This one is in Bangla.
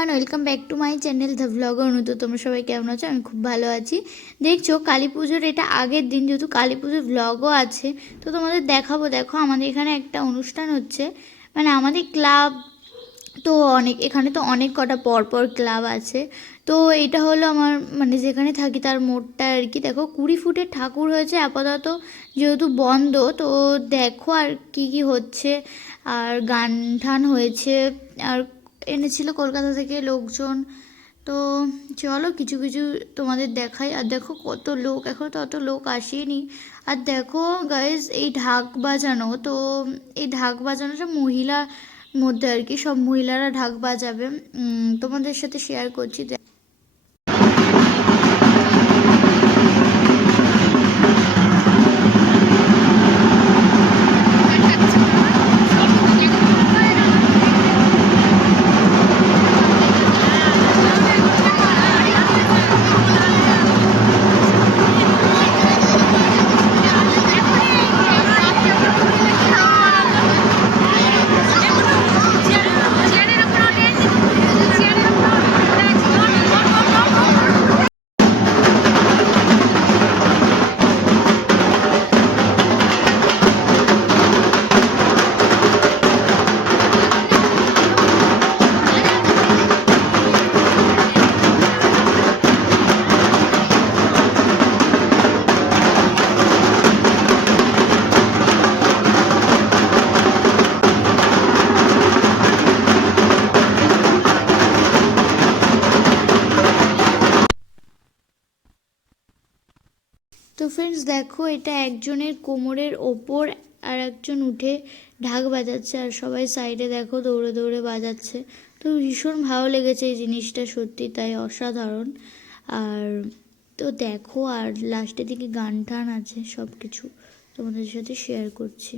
Everyone, welcome back to my channel the blogger Anu. তো তোমরা সবাই কেমন আছো? আমি খুব ভালো আছি। দেখছো কালী পুজোর এটা আগের দিন, যেহেতু কালী পুজোর ব্লগও আছে তো তোমাদের দেখাবো। দেখো আমাদের এখানে একটা অনুষ্ঠান হচ্ছে, মানে আমাদের ক্লাব তো এখানে তো অনেক কটা পরপর ক্লাব আছে। তো এটা হলো আমার মানে যেখানে থাকি তার মোড়টা আর কি। দেখো 20 ফুটের ঠাকুর হয়েছে আপাতত, যেহেতু বন্ধ। তো দেখো আর কি কি হচ্ছে, আর গান টান হয়েছে, আর এনেছিল কলকাতা থেকে লোকজন। তো চলো কিছু কিছু তোমাদের দেখাই। আর দেখো কত লোক, এখন তো অত লোক আসেনি। আর দেখো গাইজ, এই ঢাক বাজানো, তো এই ঢাক বাজানোটা মহিলা মধ্যে আর কি, সব মহিলারা ঢাক বাজাবে। তোমাদের সাথে শেয়ার করছি। তো ফ্রেন্ডস দেখো, এটা একজনের কোমরের ওপর আর একজন উঠে ঢাক বাজাচ্ছে, আর সবাই সাইডে দেখো দৌড়ে দৌড়ে বাজাচ্ছে। তো ভীষণ ভালো লেগেছে এই জিনিসটা, সত্যি তাই অসাধারণ। আর তো দেখো, আর লাস্টের দিকে গান টান আছে, সব কিছু তোমাদের সাথে শেয়ার করছি।